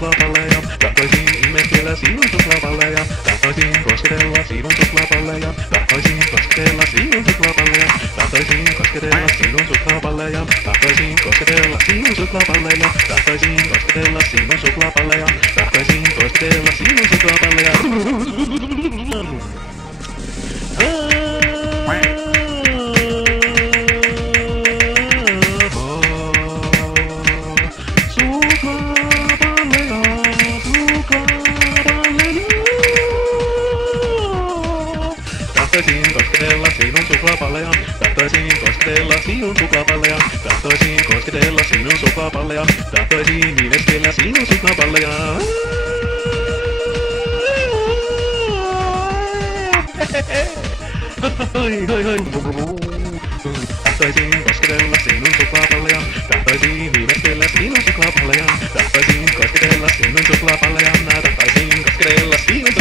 suklaapalleja. Tahtoisin ihmetellä sinun suklaapalleja. Tahtoisin kosketella sinun suklaapalleja. Tahtoisin kosketella sinun suklaapalleja. Tahtoisin kosketella sinun suklaapalleja. Tahtoisin kosketella sinun suklaapalleja. Tahtoisin kosketella sinun suklaapalleja. Tahtoisin kosketella sinun suklaapalleja. Tahtoisin kosketella sinun suklaapalleja. Tahtoisin kosketella sinun suklaapalleja. Tahtoisin kosketella sinun suklaapalleja. Tahtoisin viimestellä sinun suklaapalleja. Tahtoisin kosketella sinun suklaapalleja. Tahtoisin viimestellä sinun suklaapalleja. Tahtoisin kosketella sinun suklaapalleja. Tahtoisin kosketella sinun